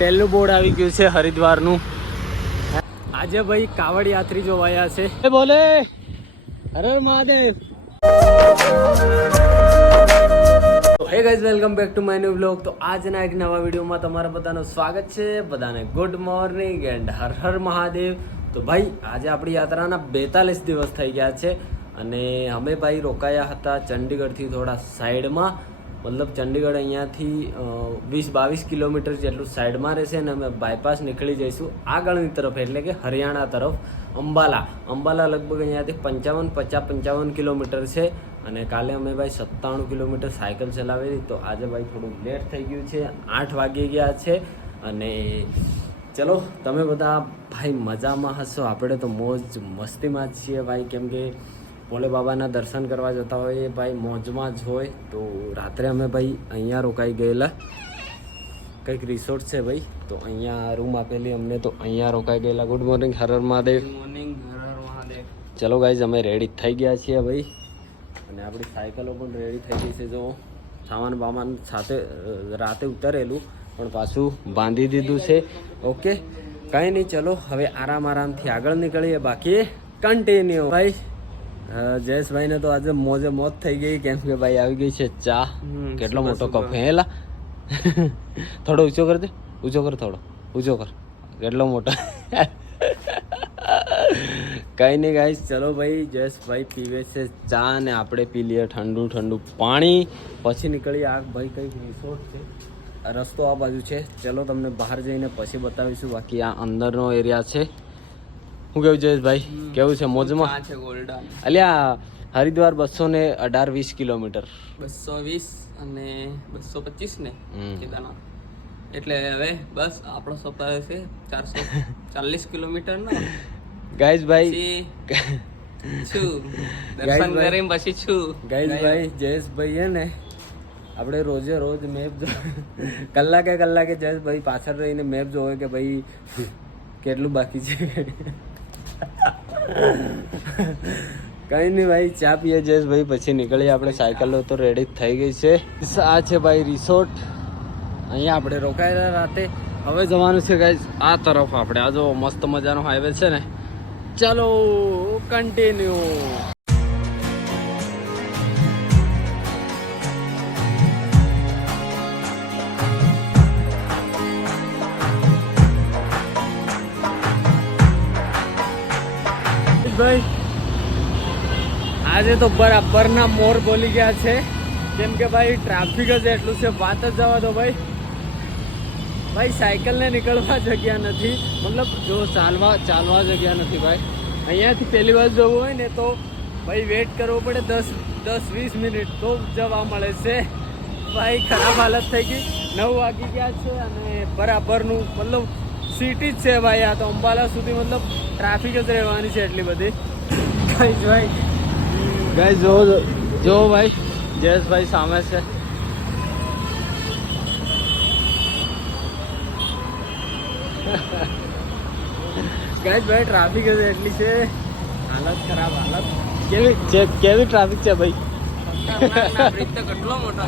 પહેલું બોર્ડ આવી ગયું છે હરિદ્વારનું. આજે ભાઈ કાવડ યાત્રી જોવાયા છે. બોલે હર Har Mahadev. Hey guys, welcome back to my new vlog. તો આજના એક નવા વિડીયોમાં તમારા બધાનું સ્વાગત છે. બધાને good morning and her Har Mahadev. તો ભાઈ આજે આપણી યાત્રાના 42 દિવસ થઈ ગયા છે અને અમે ભાઈ રોકાયા હતા ચંડીગઢથી થોડા સાઈડમાં. મતલબ ચંડીગઢ અહીંયાથી 20-22 કિલોમીટર જેટલું સાઈડમાં રહેશે અને અમે બાયપાસ નીકળી જઈશું આગળની તરફ, એટલે કે હરિયાણા તરફ. અંબાલા લગભગ અહીંયાથી 55 કિલોમીટર છે અને કાલે અમે ભાઈ 97 કિલોમીટર સાયકલ ચલાવેલી. તો આજે ભાઈ થોડું લેટ થઈ ગયું છે, 8 વાગી ગયા છે. અને ચલો, તમે બધા ભાઈ મજામાં હશો, આપણે તો મોજ મસ્તીમાં જ છીએ ભાઈ. કેમ કે ભોલે બાબાના દર્શન કરવા જતા હોય ભાઈ મોજમાં જ હોય. તો રાત્રે અમે ભાઈ અહીંયા રોકાઈ ગયેલા, કંઈક રિસોર્ટ છે ભાઈ, તો અહીંયા રૂમ આપેલી અમને, તો અહીંયા રોકાઈ ગયેલા. ગુડ મોર્નિંગ હર હર મહાદેવ. ચલો ગાઈઝ, અમે રેડી થઈ ગયા છીએ ભાઈ અને આપણી સાયકલો પણ રેડી થઈ ગઈ છે. જો સામાન બામાન સાથે રાતે ઉતારેલું પણ પાછું બાંધી દીધું છે. ઓકે, કંઈ નહીં, ચલો હવે આરામથી આગળ નીકળીએ. બાકી કન્ટિન્યુ ભાઈ. જયેશભાઈને તો આજે મોજે મોજ થઈ ગઈ, કેમ કે ભાઈ આવી ગઈ છે ચા. કેટલો મોટો કપ હેલા. થોડો ઊંચો કર દે, ઊંચો કર, થોડો ઊંચો કર. કેટલો મોટો. કઈ નહીં ગાઈસ, ચલો ભાઈ જયેશભાઈ પીવે છે ચા ને આપણે પી લઈએ ઠંડુ પાણી. પછી નીકળીએ. આ ભાઈ કંઈક રિસોર્ટ છે, રસ્તો આ બાજુ છે. ચલો તમને બહાર જઈને પછી બતાવીશું. બાકી આ અંદરનો એરિયા છે. શું કેવું જયેશભાઈ, કેવું છે? મોજમાં છે. ગોલ્ડન અલ્યા હરિદ્વાર 218-20 કિલોમીટર, 220 અને 225 ને કેદારનાથ. એટલે હવે બસ આપણો સફર છે 440 કિલોમીટર નો. ગાઈઝ ભાઈ દર્શન કરીને પછી છું. ગાઈઝ ભાઈ જયેશભાઈ હે ને, આપણે રોજ મેપ કલાકે જયેશભાઈ પાછળ રહીને મેપ જોવે કે ભાઈ કેટલું બાકી છે. કઈ નહીં ભાઈ, ચા પીએ જયેશભાઈ, પછી નીકળીએ આપણે. સાયકલો તો રેડી થઈ ગઈ છે. આ છે ભાઈ રિસોર્ટ, અહીંયા આપણે રોકાયેલા રાતે. હવે જવાનું છે ગાઈઝ આ તરફ આપણે. આ જો મસ્ત મજાનો હાઈવે છે ને. ચાલો કન્ટિન્યુ. ભાઈ આજે તો બરાબરના મોર બોલી ગયા છે, કેમ કે ભાઈ ટ્રાફિક જ એટલું છે, વાત જ જવા દો ભાઈ. સાયકલને નીકળવા જગ્યા નથી, મતલબ જો ચાલવા જગ્યા નથી ભાઈ. અહીંયાથી પહેલી વાર જવું હોય ને તો ભાઈ વેટ કરવો પડે 10-20 મિનિટ તો જવા મળે છે ભાઈ. ખરાબ હાલત થઈ ગઈ. 9 વાગી ગયા છે અને બરાબરનું મતલબ સિટી જ છે ભાઈ. આ તો અંબાલા સુધી મતલબ ટ્રાફિક જ રહેવાની છે એટલી બધી. ગાઈઝ જો ભાઈ જયેશભાઈ સામે છે. ગાઈઝ ભાઈ ટ્રાફિક જ એટલી છે, હાલત ખરાબ. હાલત કેવી ટ્રાફિક છે ભાઈ. કેટલો મોટો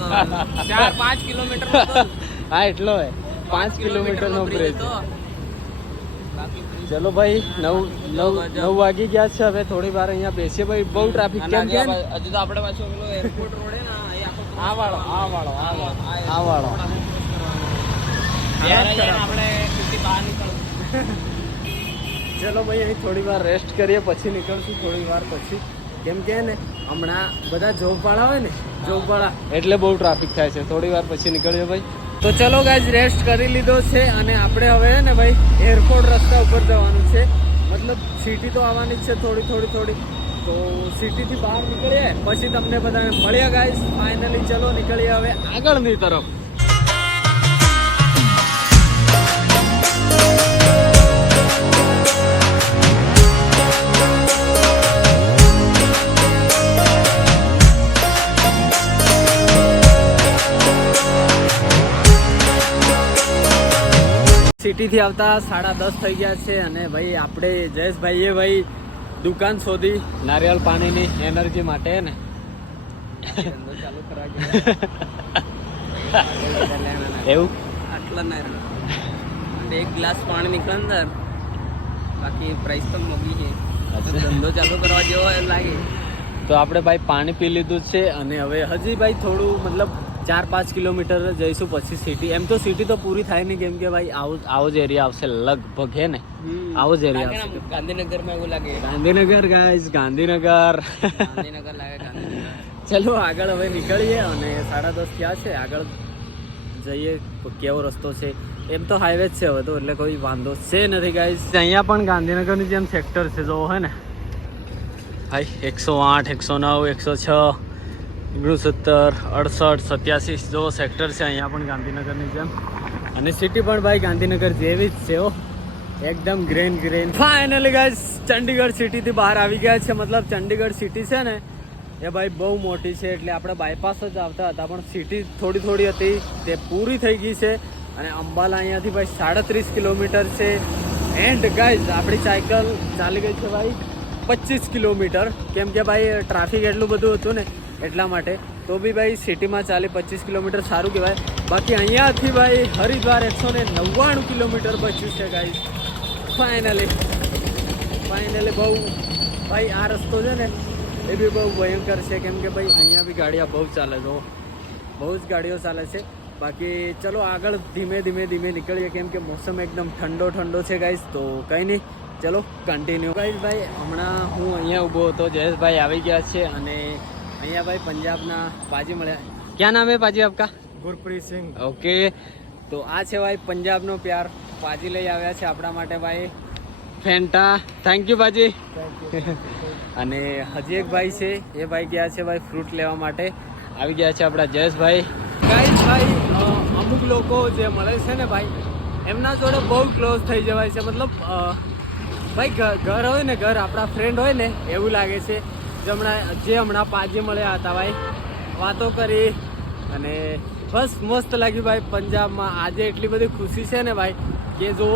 4-5 કિલોમીટર. હા એટલો હે, 5 કિલોમીટર નો બ્રિજ. ચલો ભાઈ 9 વાગી ગયા છે. હવે થોડી વાર અહીંયા બેસીએ ભાઈ. બહુ ટ્રાફિક કેમ કે હજુ તો આપણે પાછું એરપોર્ટ રોડે ને આ વાળો આપણે બહાર નીકળવું. ચલો ભાઈ અહીં થોડી વાર રેસ્ટ કરીએ, પછી નીકળશું થોડી વાર પછી. કેમ કે ને હમણાં બધા જોબવાળા હોય ને, જોબવાળા એટલે બહુ ટ્રાફિક થાય છે. થોડી વાર પછી નીકળીએ ભાઈ. તો ચલો ગાઈઝ, રેસ્ટ કરી લીધો છે અને આપણે હવે ને ભાઈ એરપોર્ટ રસ્તા ઉપર જવાનું છે. મતલબ સિટી તો આવવાની જ છે થોડી. તો સિટીથી બહાર નીકળીએ પછી તમને બધાને મળીએ ગાઈઝ. ફાઇનલી ચલો નીકળીએ હવે આગળની તરફ. સિટીથી આવતા 10:30 થઈ ગયા છે અને ભાઈ આપણે જયેશભાઈએ ભાઈ દુકાન શોધી નારિયેળ પાણીની એનર્જી માટે ને. એવું આટલા અને 1 ગ્લાસ પાણી નીકળે અંદર. બાકી પ્રાઇસ તો મોંઘી છે. ધંધો ચાલુ કરવા જેવો એમ લાગે. તો આપણે ભાઈ પાણી પી લીધું છે અને હવે હજી ભાઈ થોડું મતલબ 4-5 કિલોમીટર જઈશું પછી સિટી. એમ તો સિટી તો પૂરી થાય નહીં, કેમ કે ભાઈ આવો જ એરિયા આવશે લગભગ, હે ને? આવો જ એરિયા આવશે. ગાંધીનગરમાં એવું લાગે. ગાંધીનગર ગાઈસ, ગાંધીનગર. ગાંધીનગર લાગે, ગાંધીનગર. ચલો આગળ હવે નીકળીએ અને 10:30 થયા છે. આગળ જઈએ કેવો રસ્તો છે. એમ તો હાઈવે જ છે હવે તો, એટલે કોઈ વાંધો છે નથી ગાઈસ. અહીંયા પણ ગાંધીનગરની જેમ સેક્ટર છે જો, હે ને ભાઈ? 108, 109, 106, 69, 68, 87 જો સેક્ટર છે અહીંયા પણ ગાંધીનગરની જેમ. અને સિટી પણ ભાઈ ગાંધીનગર જેવી જ છે હો, એકદમ ગ્રીન. ફાઇનલી ગાઈસ ચંડીગઢ સિટીથી બહાર આવી ગયા છે. મતલબ ચંડીગઢ સિટી છે ને એ ભાઈ બહુ મોટી છે, એટલે આપણે બાયપાસ જ આવતા હતા પણ સિટી થોડી હતી તે પૂરી થઈ ગઈ છે. અને અંબાલા અહીંયાથી ભાઈ 37 કિલોમીટર છે. એન્ડ ગાઈઝ આપણી સાયકલ ચાલી ગઈ છે ભાઈ 25 કિલોમીટર, કેમ કે ભાઈ ટ્રાફિક એટલું બધું હતું ને એટલા માટે. તો બી ભાઈ સિટીમાં ચાલી 25 કિલોમીટર સારું કહેવાય. બાકી અહીંયાથી ભાઈ હરિદ્વાર 199 કિલોમીટર બચ્યું છે ગાઈઝ. ફાઇનલી બહુ ભાઈ આ રસ્તો છે ને એ બી બહુ ભયંકર છે, કેમ કે ભાઈ અહીંયા બી ગાડીઓ બહુ ચાલે છે, બહુ જ ગાડીઓ ચાલે છે. બાકી ચલો આગળ ધીમે નીકળીએ, કેમ કે મોસમ એકદમ ઠંડો છે ગાઈઝ. તો કંઈ નહીં, ચલો કન્ટિન્યુ. ભાઈ હમણાં હું અહીંયા ઊભો હતો, જયેશભાઈ આવી ગયા છે અને અહીંયા ભાઈ પંજાબના પાજી મળ્યા. ક્યાં નામ હે પાજી આપકા? ગુરપ્રીત સિંહ. ઓકે, તો આ છે ભાઈ પંજાબનો પ્યાર. પાજી લઈ આવ્યા છે આપણા માટે ભાઈ ફેન્ટા. થેન્ક યુ પાજી. અને હજી એક ભાઈ છે, એ ભાઈ ગયા છે ભાઈ ફ્રૂટ લેવા માટે. આવી ગયા છે આપણા જયેશભાઈ. ગાઈસ ભાઈ અમુક લોકો જે મળે છે ને ભાઈ એમના જોડે બહુ ક્લોઝ થઈ જવાય છે. મતલબ ભાઈ ઘર હોય ને, ઘર આપણા ફ્રેન્ડ હોય ને એવું લાગે છે. જે હમણાં પાજી મળ્યા હતા ભાઈ, વાતો કરી અને બસ મસ્ત લાગ્યું ભાઈ. પંજાબમાં આજે એટલી બધી ખુશી છે ને ભાઈ કે જો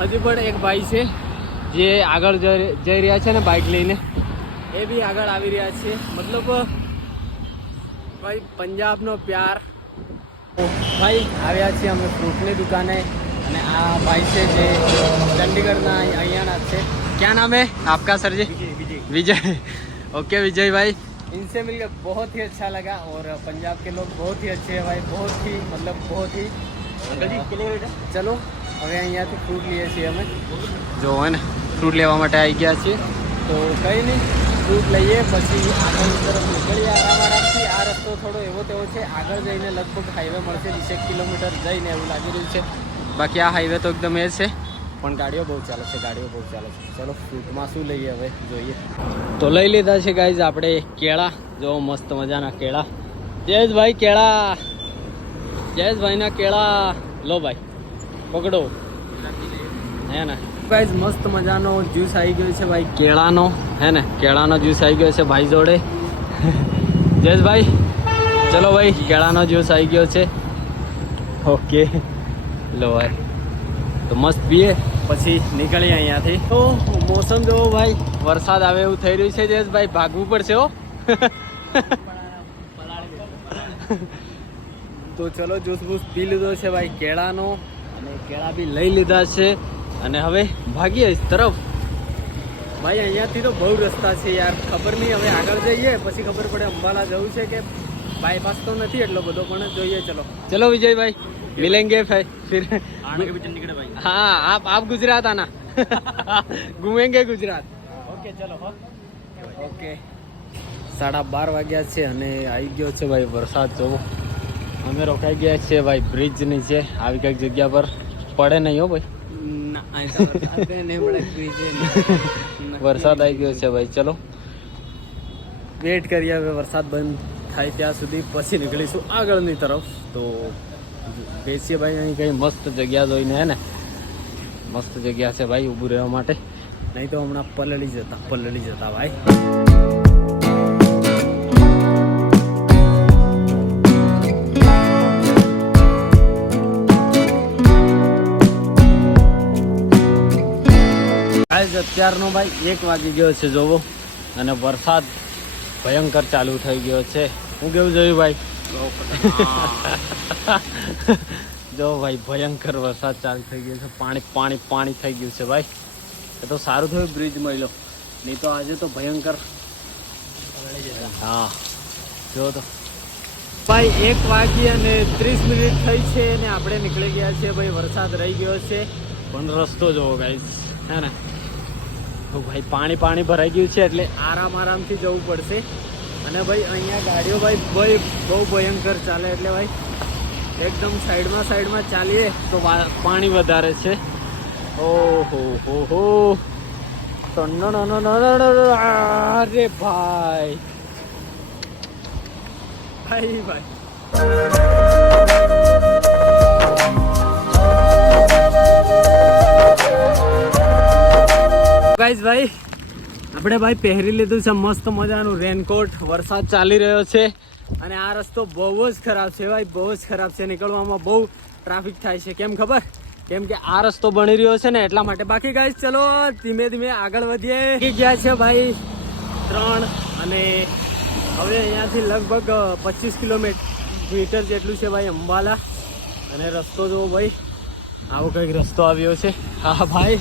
હજી પણ એક ભાઈ છે જે આગળ જઈ રહ્યા છે ને બાઇક લઈને, એ બી આગળ આવી રહ્યા છે. મતલબ ભાઈ પંજાબનો પ્યાર. ભાઈ આવ્યા છીએ અમે ફ્રૂટની દુકાને અને આ ભાઈ છે જે ચંડીગઢના અહીંયાના છે. क्या नाम है आपका सर जी? विजय. ओके विजय भाई, इनसे मिलकर बहुत ही अच्छा लगा और पंजाब के लोग बहुत ही अच्छे हैं भाई, बहुत ही ચલો હવે અહીંયાથી ફ્રૂટ લઈએ છીએ અમે. જો હોય ને ફ્રૂટ લેવા માટે આવી ગયા છીએ, તો કંઈ નહીં ફ્રૂટ લઈએ પછી આગળની તરફ નીકળીએ આરામથી. આ રસ્તો થોડો એવો તેવો છે, આગળ જઈને લગભગ હાઈવે મળશે 20 કિલોમીટર જઈને એવું લાગી રહ્યું છે. બાકી આ હાઈવે તો એકદમ એ છે, પણ ગાડીઓ બહુ ચાલે છે. ચલો ફ્રૂટમાં શું લઈએ હવે જોઈએ. તો લઈ લીધા છે ગાઈઝ આપણે કેળા. જો મસ્ત મજાના કેળા. જયેશભાઈના કેળા લો ભાઈ, પકડો. હે ને ગાઈઝ મસ્ત મજાનો જ્યુસ આવી ગયો છે ભાઈ કેળાનો, હે ને? કેળાનો જ્યુસ આવી ગયો છે ભાઈ જોડે. જયેશભાઈ ચલો ભાઈ, કેળાનો જ્યુસ આવી ગયો છે. ઓકે લો ભાઈ, તો મસ્ત પીએ પછી નીકળીએ અહીંયાથી. તો મોસમ જોવો ભાઈ, વરસાદ આવે એવું થઈ રહ્યું છે. જયેશભાઈ ભાગવું પડશે હો. તો ચલો જ્યુસ બૂસ પી લીધો છે ભાઈ કેળાનો, અને કેળા બી લઈ લીધા છે અને હવે ભાગીએ ઇસ તરફ. ભાઈ અહીંયાથી તો બહુ રસ્તા છે યાર, ખબર નહીં હવે આગળ જઈએ પછી ખબર પડે અંબાલા જવું છે કે બાયપાસ તો નથી એટલો બધો, પણ જોઈએ. ચલો વિજયભાઈ मिलेंगे फिर हाँ आप गुजरात आना. घूमेंगे गुजरात. ओके चलो. ओके 12:30 વાગ્યા છે અને આવી ગયો છે ભાઈ વરસાદ. જોવો અમે રોકાઈ ગયા છીએ ભાઈ બ્રિજ નીચે. આવી કંઈક જગ્યા પર પડે નહીં હો ભાઈ, વરસાદ આવી ગયો છે ભાઈ. ચલો વેટ કરીએ હવે વરસાદ બંધ થાય ત્યાં સુધી, પછી નીકળીશું આગળની તરફ. તો બેસીએ ભાઈ અહીં કઈ મસ્ત જગ્યા જોઈને, હે ને? મસ્ત જગ્યા છે ભાઈ ઊભું રહેવા માટે, નહીં તો હમણાં પલળી જતા ભાઈ. અત્યારનો ભાઈ 1 વાગી ગયો છે જોવો, અને વરસાદ ભયંકર ચાલુ થઈ ગયો છે. હું કેવું જોયું ભાઈ? જો ભાઈ ભયંકર વરસાદ ચાલુ થઈ ગયો છે, પાણી પાણી પાણી થઈ ગયું છે ભાઈ. એ તો સારું થયું બ્રિજ મળ્યો, નહીં તો આજે તો ભયંકર. હા જો તો ભાઈ 1:30 થઈ છે ને આપણે નીકળી ગયા છીએ ભાઈ. વરસાદ રહી ગયો છે પણ રસ્તો જોવો ગાઈસ, હે ને. તો ભાઈ પાણી પાણી ભરાઈ ગયું છે એટલે આરામથી જવું પડશે. અને ભાઈ અહીંયા ગાડીઓ ભાઈ બહુ ભયંકર ચાલે, એટલે ભાઈ એકદમ સાઈડમાં ચાલીએ તો પાણી વધારે છે. ઓહો હો હો, અરે ભાઈ ગાઈસ ભાઈ આપણે ભાઈ પહેરી લીધું છે મસ્ત મજાનું રેનકોટ. વરસાદ ચાલી રહ્યો છે અને આ રસ્તો બહુ જ ખરાબ છે ભાઈ, બહુ જ ખરાબ છે. નીકળવામાં બહુ ટ્રાફિક થાય છે. કેમ ખબર? કેમ કે આ રસ્તો બની રહ્યો છે ને એટલા માટે. બાકી ગાઈસ ચલો ધીમે ધીમે આગળ વધીએ. ગયા છે ભાઈ 3 અને હવે અહીંયાથી લગભગ 25 કિલોમીટર જેટલું છે ભાઈ અંબાલા. અને રસ્તો જો ભાઈ આવો કંઈક રસ્તો આવ્યો છે. હા ભાઈ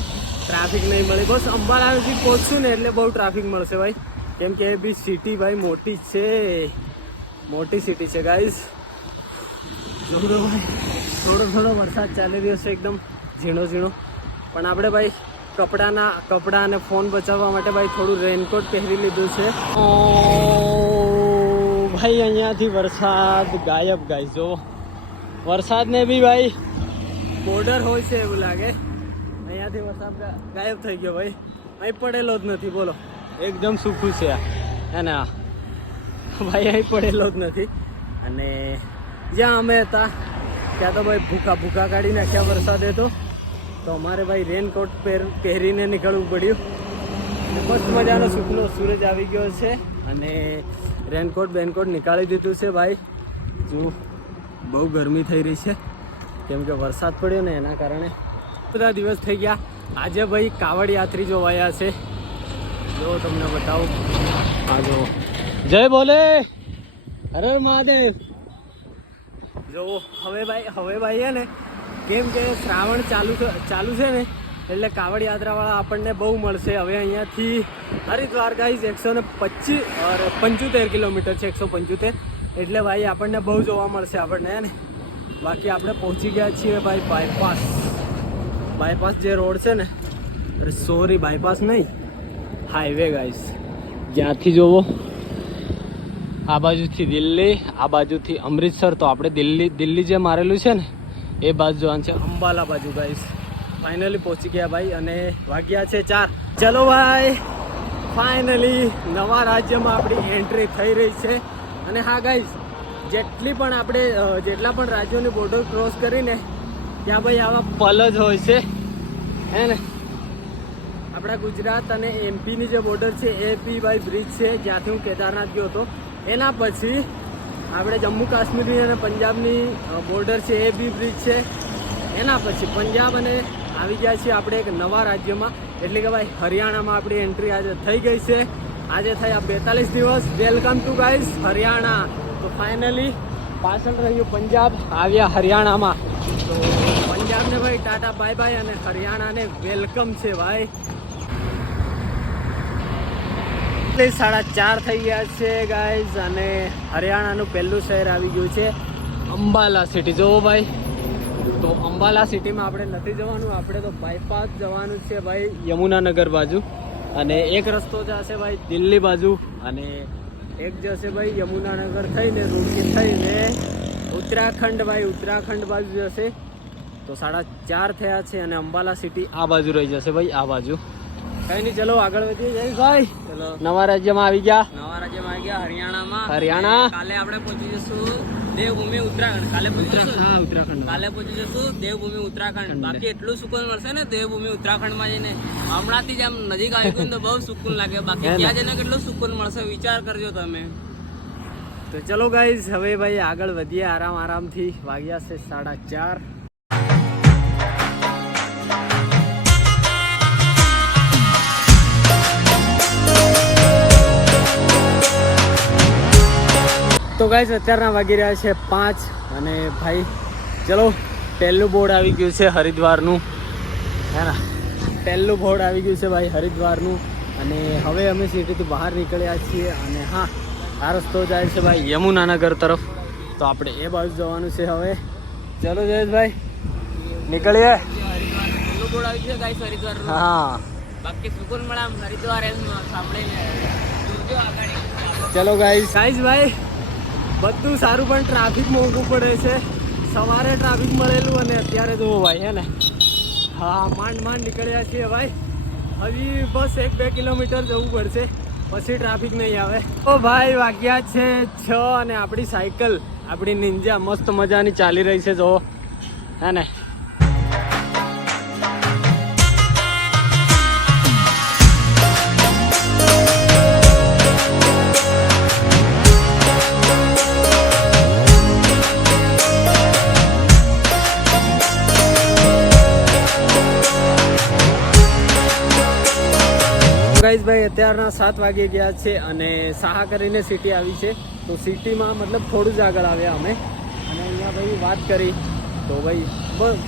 ટ્રાફિક નહીં મળે, બસ અંબાલાથી પહોંચશું ને એટલે બહુ ટ્રાફિક મળશે ભાઈ. કેમ કે એ બી સિટી ભાઈ મોટી છે, મોટી સિટી છે ગાઈસ. જોડો ભાઈ થોડો વરસાદ ચાલી રહ્યો છે, એકદમ ઝીણો પણ આપણે ભાઈ કપડાં અને ફોન બચાવવા માટે ભાઈ થોડું રેનકોટ પહેરી લીધું છે. ભાઈ અહીંયાથી વરસાદ ગાયબ ગાઈસ. જો વરસાદને બી ભાઈ બોર્ડર હોય છે એવું લાગે. અહીંયાથી વરસાદ ગાયબ થઈ ગયો ભાઈ, અહીં પડેલો જ નથી. બોલો એકદમ સૂકું છે હે ને. ભાઈ અહીં પડેલો જ નથી. અને જ્યાં અમે હતા ત્યાં તો ભાઈ ભૂકા કાઢી નાખ્યા વરસાદે. તો અમારે ભાઈ રેનકોટ પહેરીને નીકળવું પડ્યું. મસ્ત મજાનો સુખનો સૂરજ આવી ગયો છે અને રેનકોટ નીકાળી દીધું છે ભાઈ. જો બહુ ગરમી થઈ રહી છે કેમ કે વરસાદ પડ્યો ને એના કારણે. બધા દિવસ થઈ ગયા. આજે ભાઈ કાવડ યાત્રી જોવાયા છે, જો તમને બતાવું. હા જો જય બોલે હર હર મહાદેવ. જો હવે ભાઈ હે ને, કેમ કે શ્રાવણ ચાલુ છે ને એટલે કાવડ યાત્રાવાળા આપણને બહુ મળશે. હવે અહીંયાથી હરિદ્વાર ગાઈઝ 175 કિલોમીટર છે, 175. એટલે ભાઈ આપણને બહુ જોવા મળશે આપણને, હે ને. બાકી આપણે પહોંચી ગયા છીએ ભાઈ બાયપાસ જે રોડ છે ને, અરે સોરી બાયપાસ નહીં, હાઈવે ગાઈઝ. જ્યાંથી જોવો આ બાજુથી દિલ્હી, આ બાજુથી અમૃતસર. તો આપણે દિલ્હી જે મારેલું છે ને એ બાજુ જવાનું છે, અંબાલા બાજુ ગાઈઝ. ફાઇનલી પહોંચી ગયા ભાઈ અને વાગ્યા છે 4. ચલો ભાઈ ફાઇનલી નવા રાજ્યમાં આપણી એન્ટ્રી થઈ રહી છે. અને હા ગાઈઝ જેટલા પણ રાજ્યોની બોર્ડર ક્રોસ કરીને ત્યાં ભાઈ આવા પલ જ હોય છે, હે ને. આપણા ગુજરાત અને એમપીની જે બોર્ડર છે એ બી ભાઈ બ્રિજ છે, જ્યાંથી હું કેદારનાથ ગયો હતો. એના પછી આપણે જમ્મુ કાશ્મીરની અને પંજાબની બોર્ડર છે એ બી બ્રિજ છે. એના પછી પંજાબ અને આવી ગયા છીએ આપણે એક નવા રાજ્યમાં, એટલે કે ભાઈ હરિયાણામાં આપણી એન્ટ્રી આજે થઈ ગઈ છે. આજે થયા 42 દિવસ. Welcome to guys Haryana. તો ફાઇનલી પાછળ રહ્યું પંજાબ, આવ્યા હરિયાણામાં. તો પંજાબને ભાઈ ટાટા બાય બાય અને હરિયાણાને વેલકમ છે ભાઈ. 4:30 થઈ ગયા છે ગાઈઝ અને હરિયાણાનું પહેલું શહેર આવી ગયું છે અંબાલા સિટી. જોવો ભાઈ, તો અંબાલા સિટીમાં આપણે નથી જવાનું, આપણે તો બાયપાસ જવાનું છે ભાઈ યમુનાનગર બાજુ. અને એક રસ્તો જશે ભાઈ દિલ્હી બાજુ અને એક જશે ભાઈ યમુનાનગર થઈને રૂડકી થઈને ઉત્તરાખંડ બાજુ જશે. તો 4:30 થયા છે અને અંબાલા સિટી આ બાજુ રહી જશે ભાઈ, આ બાજુ. કઈ નહીં, ચલો આગળ વધીએ જય ભાઈ. ચલો નવા રાજ્યમાં આવી ગયા હરિયાણા. કાલે આપણે પહોંચી જશું દેવભૂમિ ઉત્તરાખંડ. કાલે પહોંચી જશું દેવભૂમિ ઉત્તરાખંડ. બાકી એટલું સુકૂન મળશે ને દેવભૂમિ ઉત્તરાખંડમાં જઈને. હમણાંથી જ આમ નજીક આવી ગયું તો બહુ સુકૂન લાગે. બાકી ત્યાં જઈને કેટલું સુકૂન મળશે વિચાર કરજો તમે. તો ચલો ગાઈઝ હવે ભાઈ આગળ વધીએ આરામથી. વાગ્યા છે 4:30. તો ગાઈઝ અત્યારના વાગી રહ્યા છે 5 અને ભાઈ ચલો પહેલું બોર્ડ આવી ગયું છે હરિદ્વારનું, હે ને? પહેલું બોર્ડ આવી ગયું છે ભાઈ હરિદ્વારનું. અને હવે અમે સિટીથી બહાર નીકળ્યા છીએ અને હા, આ રસ્તો જાય છે ભાઈ યમુનાનગર તરફ. તો આપણે એ બાજુ જવાનું છે હવે. ચલો જયેશભાઈ નીકળીએ. પહેલું બોર્ડ આવી ગયું ગાઈસ હરિદ્વારનું. હા, બાકી સુકૂન મળે આમ હરિદ્વાર એમ સાંભળીને જોજો આગળ. ચલો ગાઈસ ભાઈ બધું સારું પણ ટ્રાફિક મોંઘું પડે છે. સવારે ટ્રાફિક મળેલું અને અત્યારે જુઓ ભાઈ, હે ને? હા, માંડ નીકળ્યા છીએ ભાઈ. હજી બસ 1-2 કિલોમીટર જવું પડશે પછી ટ્રાફિક નહીં આવે. તો ભાઈ વાગ્યા છે 6 અને આપણી સાયકલ, આપણી નિંજા મસ્ત મજાની ચાલી રહી છે જો, હે ને? ગાઈઝ ભાઈ અત્યારના 7 વાગી ગયા છે અને સાહા કરીને સિટી આવી છે. તો સિટીમાં મતલબ થોડું જ આગળ આવ્યા અમે અને અહીંયા ભાઈ વાત કરી તો ભાઈ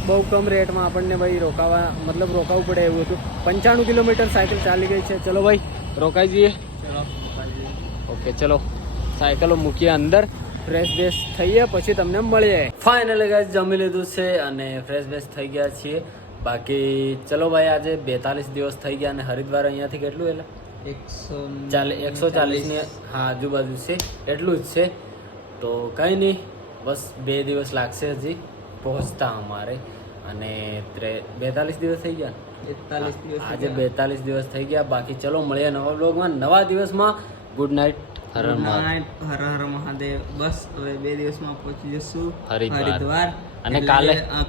બહુ કમ રેટમાં આપણને ભાઈ રોકાવું પડે એવું હતું. 95 કિલોમીટર સાયકલ ચાલી ગઈ છે. ચલો ભાઈ રોકાઈ જઈએ. ઓકે ચલો, સાયકલો મૂકીએ અંદર, ફ્રેશ બેશ થઈએ પછી તમને મળીએ. ફાઇનલી ગાઈઝ જમી લીધું છે અને ફ્રેશ બેશ થઈ ગયા છીએ. બાકી ચલો ભાઈ આજે 42 દિવસ થઈ ગયા અને હરિદ્વાર અહીંયાથી કેટલું એટલે 140 ની આજુબાજુ છે, એટલું જ છે. તો કંઈ નહીં, બસ 2 દિવસ લાગશે હજી પહોંચતા અમારે. અને 42 દિવસ થઈ ગયા, 42 દિવસ આજે 42 દિવસ થઈ ગયા. બાકી ચલો મળીએ નવા બ્લોગમાં નવા દિવસમાં. Good night. હર હર મહાદેવ. બસ હવે 2 દિવસમાં પહોંચી જશું હરિદ્વાર. અને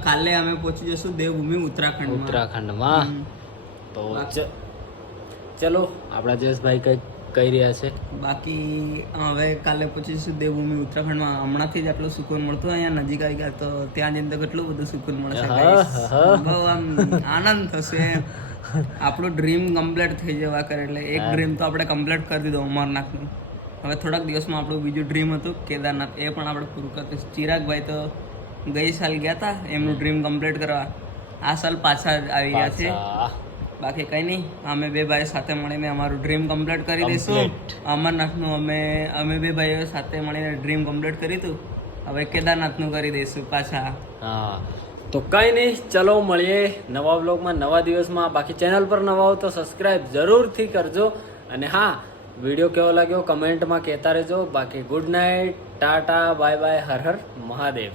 કાલે અમે પહોંચી જશું દેવભૂમિ ઉત્તરાખંડમાં. તો ચલો આપણા જયેશભાઈ કઈ કહી રહ્યા છે. બાકી હવે કાલે પહોંચી જશું દેવભૂમિ ઉત્તરાખંડમાં. હમણાંથી જ આટલો સુકૂન મળતો, અહીંયા નજીક આવી ગયા તો ત્યાં જઈને તો કેટલું બધું સુકૂન મળશે. બહુ આમ આનંદ થશે. આપણું ડ્રીમ કમ્પ્લીટ થઈ જવા કરે. એટલે એક ડ્રીમ તો આપણે કમ્પ્લીટ કરી દીધો અમરનાથનું. હવે થોડાક દિવસમાં આપણું બીજું ડ્રીમ હતું કેદારનાથ, એ પણ આપણે પૂરું કરીશું. ચિરાગભાઈ તો ગઈ સાલ ગયા હતા એમનું ડ્રીમ કમ્પ્લીટ કરવા, આ સાલ પાછા આવી રહ્યા છે. બાકી કંઈ નહીં, અમે 2 ભાઈ સાથે મળીને અમારું ડ્રીમ કમ્પ્લીટ કરી દઈશું. અમરનાથનું અમે 2 ભાઈઓ સાથે મળીને ડ્રીમ કમ્પ્લીટ કર્યું હતું, હવે કેદારનાથનું કરી દઈશું પાછા. હા, તો કંઈ નહીં, ચલો મળીએ નવા બ્લોગમાં નવા દિવસમાં. બાકી ચેનલ પર નવા હો તો સબસ્ક્રાઈબ જરૂરથી કરજો. અને હા, વિડીયો કેવો લાગ્યો કમેન્ટમાં કહેતા રહેજો. બાકી good night, tata, bye bye, Har Har Mahadev.